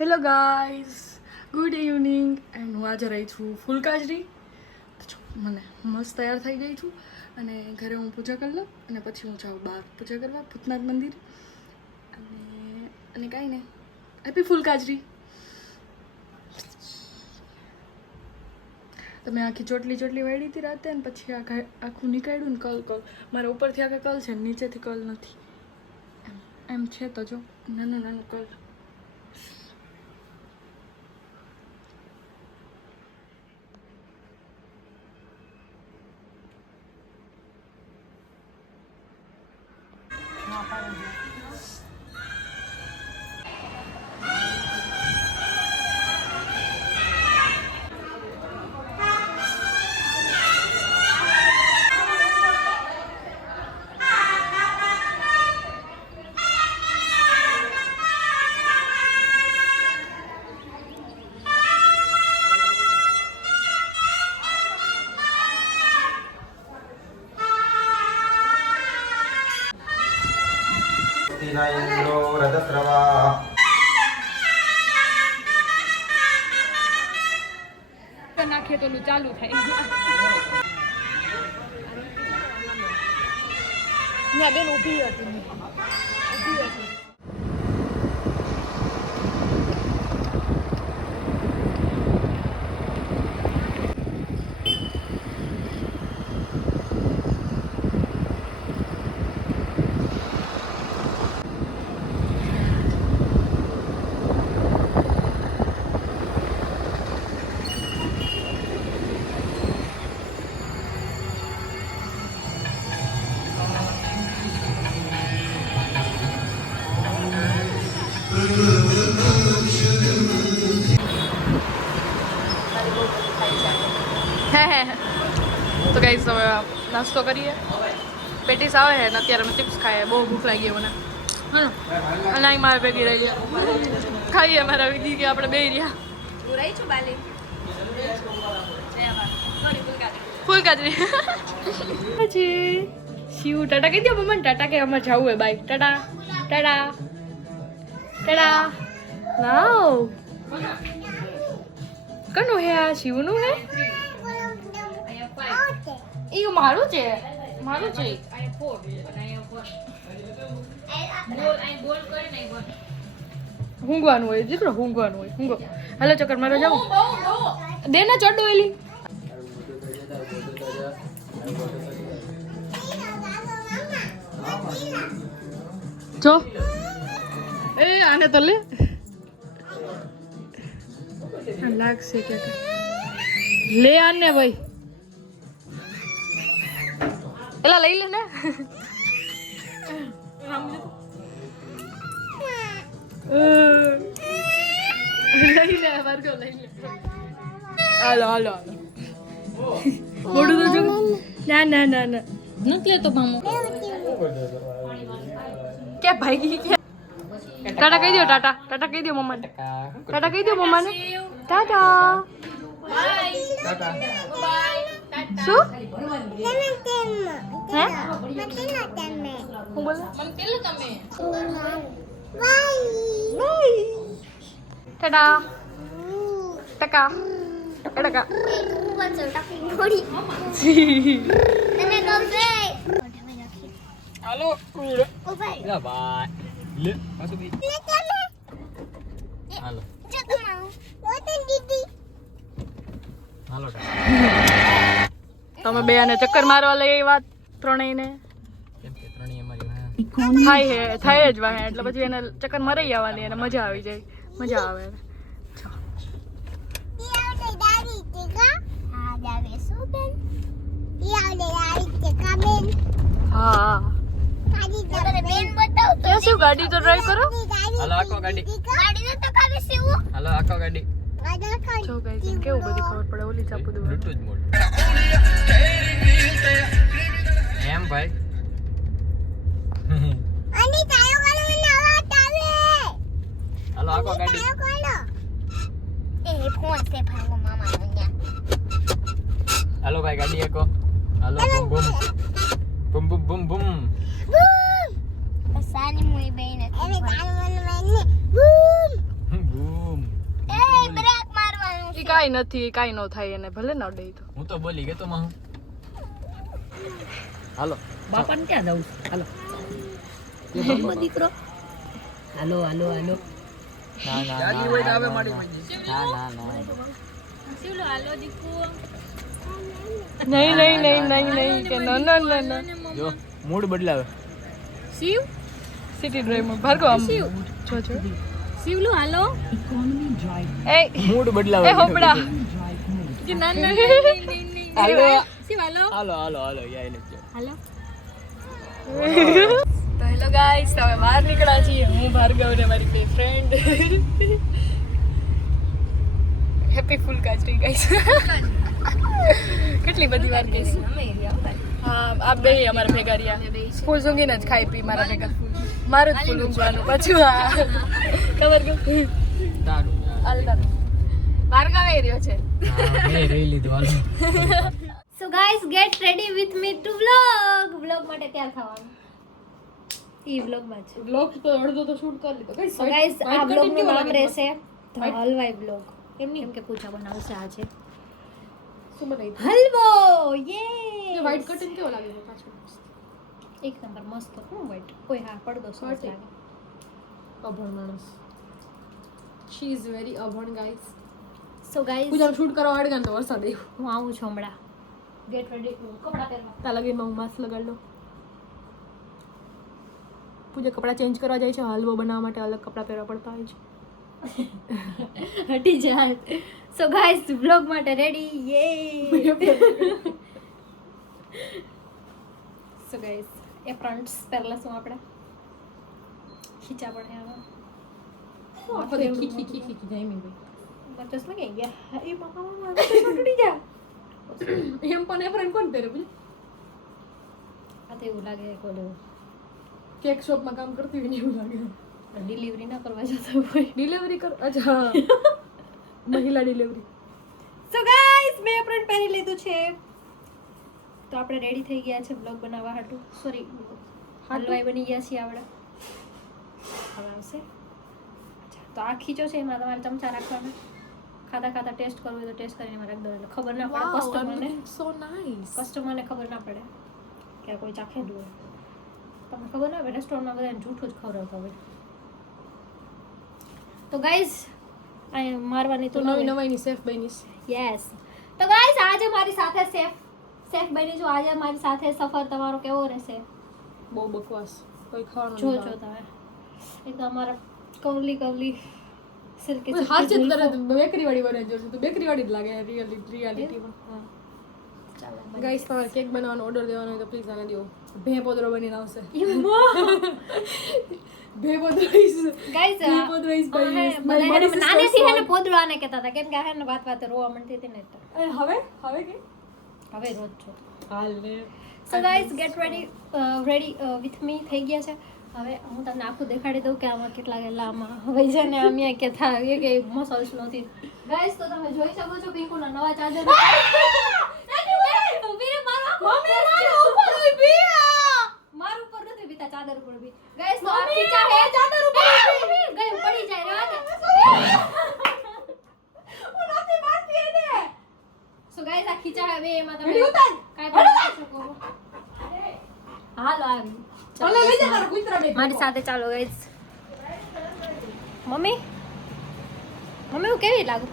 Hello guys good evening and હું આજે રહી છું ફૂલકાજરી. મને મસ્ત તૈયાર થઈ ગઈ છું. અને ઘરે હું પૂજા કરી લઉં અને પછી હું જાઉં બહાર પૂજા કરવા, ભૂતનાથ મંદિર. અને અને કાંઈ નહીં. હેપી ફૂલકાજરી. તમે આખી ચોટલી ચોટલી વાળી હતી રાતે અને પછી આખા આખું નીકળ્યું ને કલ કલ. મારા ઉપરથી આખા કલ છે નીચેથી કલ નથી. એમ એમ છે તો જો, નાનું નાનું કલ. રથસ્રવા નાખીએ તો ચાલુ થાય. ત્યાં બેન ઊભી હતી. ઊભી હતી. નાસ્તો કરીએ. પેટીસ આવે છે ને અત્યારે અમે ચિપ્સ ખાઈએ. બહુ ભૂખ લાગી મને અને અહીં મારે ભેગી રહી ગયા ખાઈએ મારા ભેગી કે આપણે બે રહ્યા. ફૂલ કાજરી પછી શિવ ટાટા કહી દો મમ્મી ટાટા કે અમારે જવું હોય bike. Tata. Tata. Tata. Wow. Kanu હે આ શિવનું હે? ઈ મારું છે. મારું છે. ઊંઘવાનું હોય દીકરો હુંગવાનું હોય ઊંઘો હાલો ચક્કર મારો જાઉં દે ને ચડો એલી. જો. એ આને તો લે. લાગશે કે લે આને ભાઈ. એલા લઈ લે ને લઈ લે વર્ગો લઈ લે હાલો હાલો મોડું તો જો ના ના ના ના નથી લેતો મામો કે ભાઈ કે ટાટા કહી દો ટાટા ટાટા કહી દો મમ્માને ટાટા કહી દો મમ્માને ટાટા શું? હે? હું બોલે ટાટા ટકા ટકા હાલો હાલો હાલો તમે બે આને ચક્કર મારવા લઈ આવ્યા ત્રણેયને. થાય હે થાય જ વાહે એટલે પછી એને ચક્કર મરાઈ આવવાની અને મજા આવી જાય. મજા આવે. હા. શું ગાડી તો ડ્રાઈવ કરો? હાલો આખો ગાડી. હાલો આખો ગાડી. જો ગાઈસ કેવું બધી ખબર પડે ઓલી ચાપુ બ્લૂટૂથ મોડ. એમ ભાઈ? હાલો આખો ગાડી હાલો ભાઈ ગાડી એકો. હાલો બૂમ બૂમ. બૂમ બૂમ બૂમ બૂમ. Sani muy bem aqui. બૂમ. કાંઈ નથી કાંઈ ન થાય એને ભલે ન ડે તો. હું તો બોલી ગયો તો માં હાલો બાપાને ક્યાં જવું છે? હાલો બાપો દીકરો હાલો હાલો હાલો ના ના ના ના ના ના નહીં નહીં નહીં નહીં નહીં કે ન ન ન ન જો મૂડ બદલાવે શિવ સિટી ડ્રાઈવમાં ભાર્ગવ આમ જો જો શિવલું હાલો એ મૂડ બદલાવે એ હોપડા કે ના ના. હાલો શિવ હાલો હાલો હાલો હાલો યાર ને હાલો. તો હેલો ગાઈસ તમે બહાર નીકળ્યા છીએ. હું ભાર્ગવ ને મારી બે ફ્રેન્ડ હેપી ફૂલ કાચરી ગાઈસ કેટલી બધી વાર કહીશ? હા આ બે અમારા ભેગા રહ્યા. ફૂલ સૂંઘીને જ ખાઈ પી મારા ભેગા. મારું જ ફૂલ ઊંઘવાનું પાછું હા. ખબર કે? તારું અલદર ભાર્ગવ એ રહ્યો છે. હા મેં રહી લીધું હાલો. So guys get ready with me to vlog vlog માટે ક્યાં થવાનું ઈ વ્લોગમાં છે વ્લોગ તો અડધો તો શૂટ કરી લીધો. સો ગાઈઝ આ વ્લોગનું નામ રહેશે ધ હલવાઈ વ્લોગ એમ કેમ કે પૂજા બનાવશે આજે. શું બનાવી હલવો! યે વ્હાઈટ કટિંગ કેવો લાગે છે પાછળ એક નંબર મસ્ત. હું વ્હાઈટ કોઈ હા પડદો સરસ લાગે. અભણ માણસ. શી ઇઝ વેરી અભણ guys so guys Puja shoot કરવા અડગાન તો વરસાદ આવ્યો. હું આવું છું હમણાં. ગેટ રેડી કપડા પહેરવા તા લગીમાં હું માસ્ક લગાડ લઉં પૂજા કપડાં ચેન્જ કરવા જાય છે હલવો બનાવવા માટે અલગ કપડા પહેરવા પડતા હોય છે હટી જાય સો ગાઈસ વ્લોગ માટે રેડી યે સો ગાઈસ એ ફ્રન્ટ્સ પહેરલા શું આપણે ખીચા પડે આવા ચશ્મા ક્યાં ગયા એ મામા ચશ્મા તૂટી જા એમ પણ એ કોણ પહેરે પૂજા? આ તો એવું લાગે કોલો કેક શોપમાં કામ કરતી હોય ને એવું લાગે. ડિલિવરી ના કરવા જતો હોય. ડિલિવરી કર અચ્છા મહિલા ડિલિવરી સો ગાઈસ મેં એપ્રન પહેરી લીધું છે. તો આપણે રેડી થઈ ગયા છે બ્લોગ બનાવવા હાટુ. સોરી હલવાઈ બની ગયા છીએ આપણે. હવે આવશે. તો આ ખીચો છે એમાં તમારે ચમચા રાખવાના. ખાતા ખાતા ટેસ્ટ કરવું હોય તો ટેસ્ટ કરીને એમાં રાખી દો એટલે ખબર ના પડે કસ્ટમરને સો નાઇસ કસ્ટમરને ખબર ના પડે કે આ કોઈ ચાખેલું હોય. તમને ખબર ના પડે રેસ્ટોરન્ટમાં બધાને જૂઠું જ ખવડાવતા હોય. તો ગાઈઝ મારવાની તો નવી નવાઈની સેફ બનીશ યસ તો ગાઈઝ આજે મારી સાથે સેફ સેફ બની છું આજે મારી સાથે સફર તમારો કેવો રહેશે? બહુ બકવાસ. કોઈ ખાવાનું જો તમે. જો તો અમારા કવલી કવલી સિલ્કી હાચે તરત બેકરી વાળી બને જો તો બેકરી વાળી જ લાગે રિયલી રિયાલિટીમાં ચાલો ગાઈસ તમારે કેક બનાવવાનો ઓર્ડર દેવાનો હોય તો પ્લીઝ આને દો ભે પોદરો બનીને આવશે. ભે પોદરો ગાઈસ ગાઈઝ ભે પોદરો is by my નાનેથી હેને પોદરો આને કહેતા હતા. કેમ કે હેને વાત વાત રોવા માંડતી હતી ને હવે? હવે કે? હવે રોજ છો. હાલ. ને so guys get ready ready with me થઈ ગયા છે. હવે હું તમને આખું દેખાડી દઉં કે આમાં કેટલા ગયેલા આમાં હવે છે ને આમ કે થાય કે મસલ્સ નથી ગાઈસ તો તમે જોઈ શકો છો પિંકુના નવા ચાર્જર મારું ઉપર નથી બીતા ચાદર ઉપર બી ગાઈઝ તો આ ખીચા ચાદર ઉપર ગઈ પડી જાય દે. હું નથી મારતી એને. સો આ ખીચા એમાં તમે કાઈ પણ શકો. હાલો આવી ચાલો લઈ જા તારા કૂતરાને મારી સાથે ચાલો ગાઈઝ મમ્મી? મમ્મી હું કેવી લાગુ?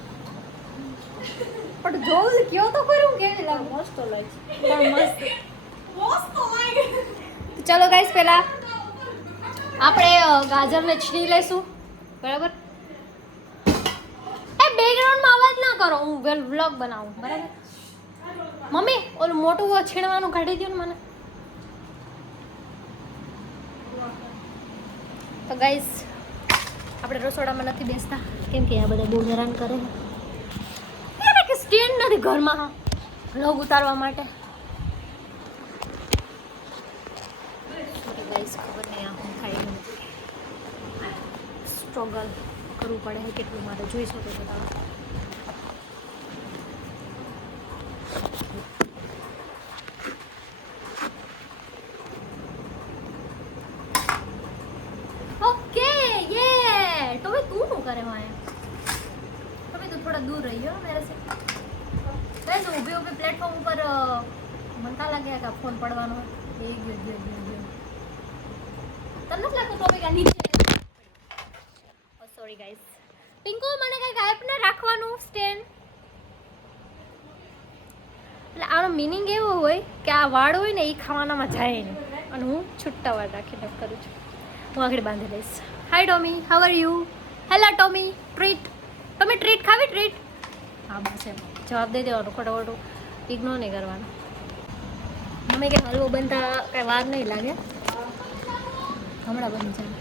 પણ જોઉં છું, કયો તો ખરું કેવી લાગુ? મસ્ત લાગે. પણ મસ્ત. તો ચાલો ગાઈસ પહેલા આપણે ગાજરને છીણી લઈશું. બરાબર? એ બેકગ્રાઉન્ડમાં અવાજ ના કરો. હું વેલ વ્લોગ બનાવું. બરાબર? મમ્મી ઓલું મોટું છીણવાનું કાઢી દો ને મને. તો ગાઈઝ આપણે રસોડામાં નથી બેસતા. કેમ કે આ બધા બહુ હેરાન કરે કે સ્ટેન્ડ નથી ઘરમાં. લોગ ઉતારવા માટે. ખબર નહીં આ હું ખાઈ સ્ટ્રગલ કરવું પડે કેટલું મારે જોઈ શકો છો તમે. મિનિંગ એવો હોય કે આ વાળ હોય ને એ ખાવાનામાં જાય નહીં. અને હું છૂટા વાળ રાખીને કરું છું. હું આગળ બાંધી લઈશ. Hi Tommy how are you hello Tommy treat તમે ટ્રીટ ખાવી ટ્રીટ હા, બસ એમ. જવાબ દઈ દેવાનો ખોટો ઇગ્નોર નહીં કરવાનો. મમ્મી કે હલવો બનતા કાંઈ વાર નહીં લાગે. હમણાં બની જાય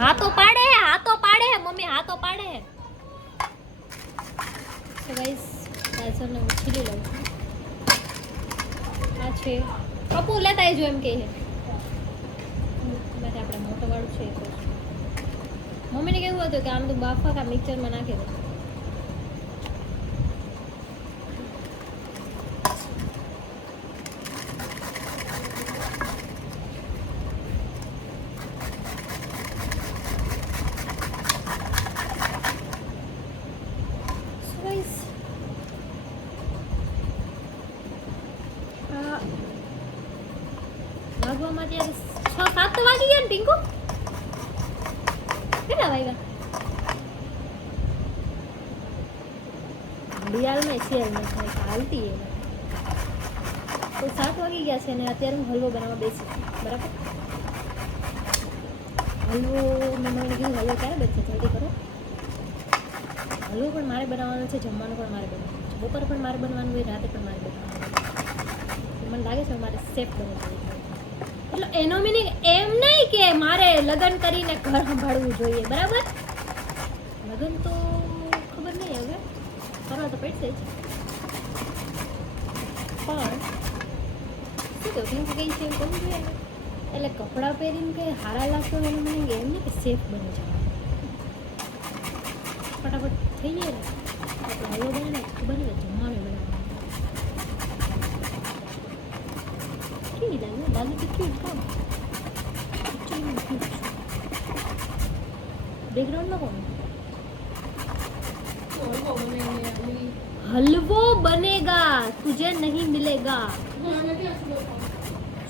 હા તો પાડે હા તો પાડે. મમ્મી હા તો પાડે ગાઈસ ગાજરને હું લઉં છું. આ છે. પપ્પુ લેતા આવજો એમ કહે માટે આપણે મોટો વાળું છે મમ્મીને કેવું હતું કે આમ તો બાફા કા મિક્સરમાં નાખી So guys, આ વાગવામાં ત્યારે છ સાત તો વાગી ગયા ને પિંકુ કેટલા વાગ્યા ઘડિયાળમાં શેર નથી હાલતી એ તો સાત વાગી ગયા છે ને અત્યારે હું હલવો બનાવવા બેસી છું. બરાબર? હલવો મેં મમ્મીને કીધું, હલવો ક્યારે બનશે? જલ્દી કરો. હલવો પણ મારે બનાવવાનો છે, જમવાનું પણ મારે બનાવવાનું છે. બપોર પણ મારે બનવાનું હોય, રાતે પણ મારે બનવાનું મને લાગે છે મારે સેફ બનવું જોઈએ. એટલે એનો મિનિંગ એમ નહીં કે મારે લગ્ન કરીને ઘર સંભાળવું જોઈએ, બરાબર? લગ્ન તો ખબર નહીં હવે. કરવા તો પડશે જ પણ શું કહ્યું પિંક કઈ છે એમ કરવું જોઈએ ને? એટલે કપડાં પહેરીને કે હારા લાગતો હોય એનો મિનિંગ એમ નહીં કે સેફ બની જવાનું ફટાફટ થઈ જાય ને આપણે હલવો બને ને ખબર નહીં જમવાનું બનાવવાનું કેવી લાગે લાગે તો ક્યુટ કામ બેકગ્રાઉન્ડમાં કોણ હલવો બનેગા તુજે નહીં મિલેગા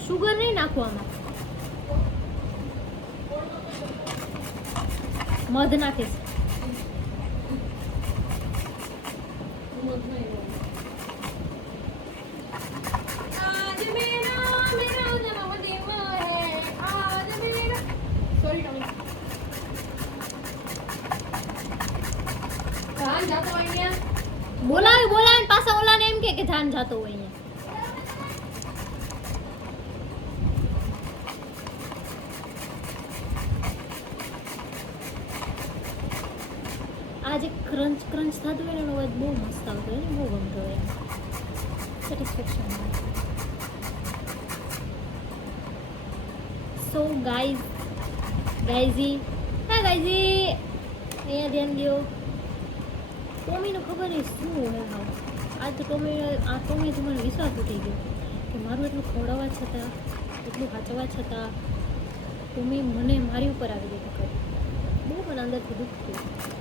શુગર નહીં નાખવામાં. મધ નાખીશ. બોલાવે બોલાવે પાછા ઓલાને એમ કે ધાન જતો હોય ગાઈઝ, ગાઈઝી. હા, ગાઈઝી. અહીંયા ધ્યાન દો ટોમીનું ખબર નહીં શું હોય હા આજ તો ટોમી, આ ટોમીથી મને વિશ્વાસ ઉઠી ગયો કે મારું એટલું ખવડાવવા છતાં, એટલું હાચવા છતાં, ટોમી મને મારી ઉપર આવી ગઈ કરી. બહુ મને અંદરથી દુઃખ થયું.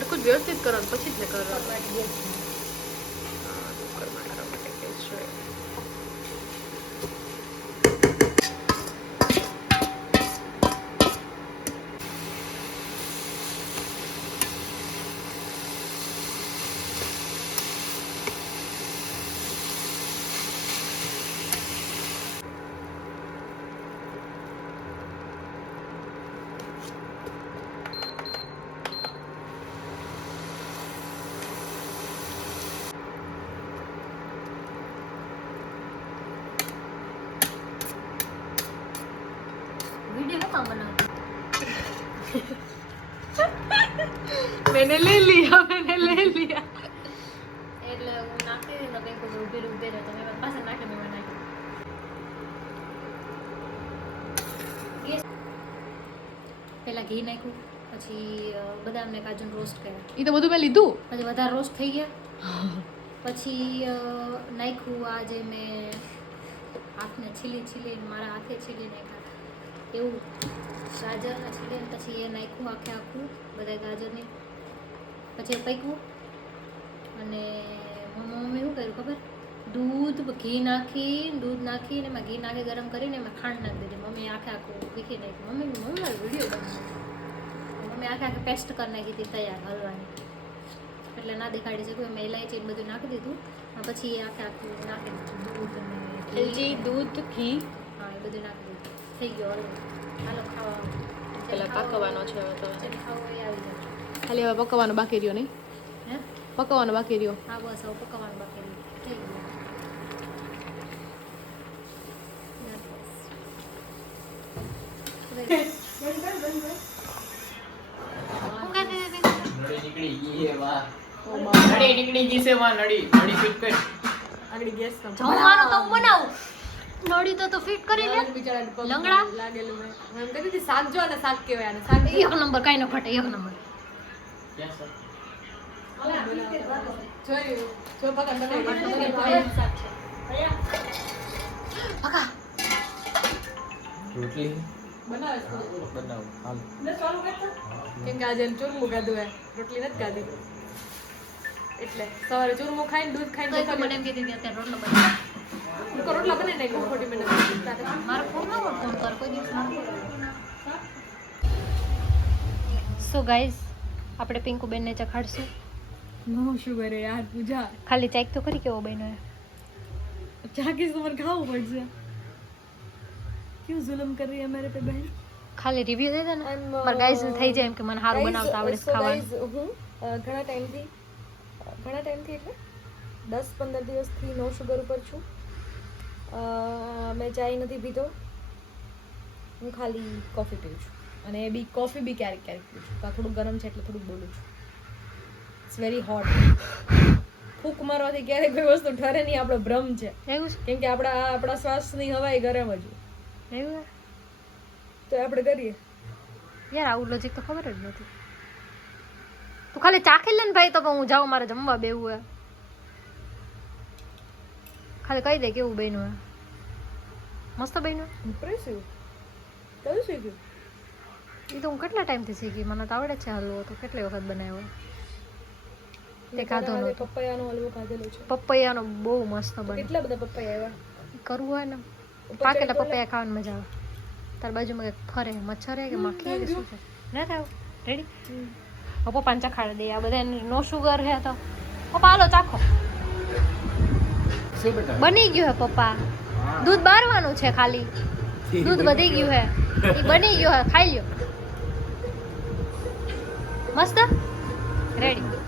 હરકું વ્યવસ્થિત કરો પછી જ ને માટે ગેસ કુકરમાં aromatic taste જોઈએ. વીડિયો કેમ બનાવતો मैंने ले लिया मैंने ले लिया એટલે હું નાખી દીધી ને કંઈક ઉભી ઉભી રહે તમે પાછળ નાખી મેં નાખી ગેસ પહેલા ઘી નાખ્યું પછી અ, બદામને કાજુને રોસ્ટ કર્યા એ તો બધું મેં લીધું પછી વધારે રોસ્ટ થઈ ગયા પછી અ, નાખ્યું આ જે મેં હાથને છીલી છીલીને મારા હાથે છીલી નાખ્યા એવું ગાજરના છીલીને પછી એ નાખ્યું આખે આખું બધા ગાજરને. પછી પૈકવું અને મમ્મી શું કર્યું ખબર? દૂધ ઘી નાખી દૂધ નાખીને એમાં ઘી નાખી ગરમ કરીને એમાં ખાંડ નાખી દીધી. મમ્મી આખે આખું વીખી નાખ્યું. મમ્મી મમ્મી મારો વીડિયો બનાવ્યો મમ્મી આખે આખે પેસ્ટ કરી નાખી હતી તૈયાર હલવાની. એટલે ના દેખાડી શકું એમાં ઇલાયચી બધું નાખી દીધું. પછી એ આખે આખું નાખી દીધું. દૂધ અને દૂધ ઘી. હા એ બધું નાખી દીધું. થઈ ગયો હલવો હાલો ખાવા પેલા પકવવાનો છે હવે તો જેને ખાવું હોય એ આવી જાય ખાલી હવે પકવવાનો બાકી રહ્યો નહીં હે પકવવાનો બાકી રહ્યો હા બસ હવે પકવવાનું બાકી રહ્યું. થઈ ગયું હું કાંઈ નહીં, નહીં, નહીં. નળી નીકળી ગઈ એ વાહ નળી નીકળી ગઈ છે વાહ નળી નળી ફિટ કર આગળ ગેસ જમવાનું તો હું બનાવું નળી તો તો ફિટ કરી લે. લંગડા. લાગેલું મેં. એમ કહેતી હતી શાક જો અને શાક કહેવાય અને શાક એક નંબર કાંઈ ન ઘટે એક નંબર. જોયું જો રોટલી? બનાવ હાલ. કેમ કે આજે ચૂરમું ખાધું હે. રોટલી નથી ખાધી. એટલે સવારે ચૂરમું ખાઈને દૂધ ખાઈને મને એમ કીધી અત્યારે રોટલો બનાવ. લોકો રોટલા બને નાખ્યું ખોટી મહેનત તારે મારો ફોનમાં પણ ફોન કર કોઈ દિવસ સો ગાઈઝ આપણે પિંકુ બેનને ચખાડશું નો શુગર યાર પૂજા ખાલી ચેક તો કરી કેવો એ ચાકીસ તો ખાવું પડશે? ક્યું જુલમ કરી રહી અમારે મેરે પે બહેન ખાલી રિવ્યુ દે ને. Uh, મારા ગાઈઝ થઈ જાય એમ કે મને સારું બનાવતા આવડે છે ખાવાનું. હું ઘણા ટાઈમથી ઘણા ટાઈમથી એટલે દસ પંદર દિવસથી નો શુગર ઉપર છું. મેં ચાય નથી પીતો. હું ખાલી કોફી પીઉં છું. અને એ બી કોફી બી ક્યારેક ક્યારેક પીઉં છું. થોડું ગરમ છે એટલે થોડુંક બોલું છું. ઇટ્સ વેરી હોટ ફૂંક મારવાથી ક્યારેક કોઈ વસ્તુ ઠરે નહીં આપણો ભ્રમ છે. એવું કેમ કે આપણા આપણા શ્વાસની હવાય ગરમ જ. હોય. એવું તો આપણે કરીએ? યાર આવું લોજિક તો ખબર જ નથી. તું ખાલી ચાખી લે ને ભાઈ તો હું જાઉં મારે જમવા બેવું હે. ખાલી કહી દે કેવું બન્યું મસ્ત બન્યું? ઇમ્પ્રેસિવ કયું શીખ્યું એ તો હું કેટલા ટાઈમથી શીખી? મને તો આવડે છે હલવો તો કેટલી વખત બનાવ્યો? તે ખાધો નહોતો. પપૈયાનો હલવો ખાધેલો છે? પપૈયાનો બહુ મસ્ત બને કેટલા બધા પપૈયા આવ્યા? કરવું હોય ને. પાકેલા પપૈયા ખાવાની મજા આવે. તાર બાજુમાં કંઈક ફરે મચ્છર હે કે માખી કે શું છે? ના થાવ રેડી પપ્પા પપ્પાને ચખાડી દઈએ આ બધા નો શુગર હે તો. પપ્પા હાલો ચાખો. શું બેટા? બની ગયું હે પપ્પા. દૂધ બારવાનું છે ખાલી. દૂધ વધી ગયું હે. એ બની ગયું હે. ખાઈ લ્યો. મસ્ત? રેડી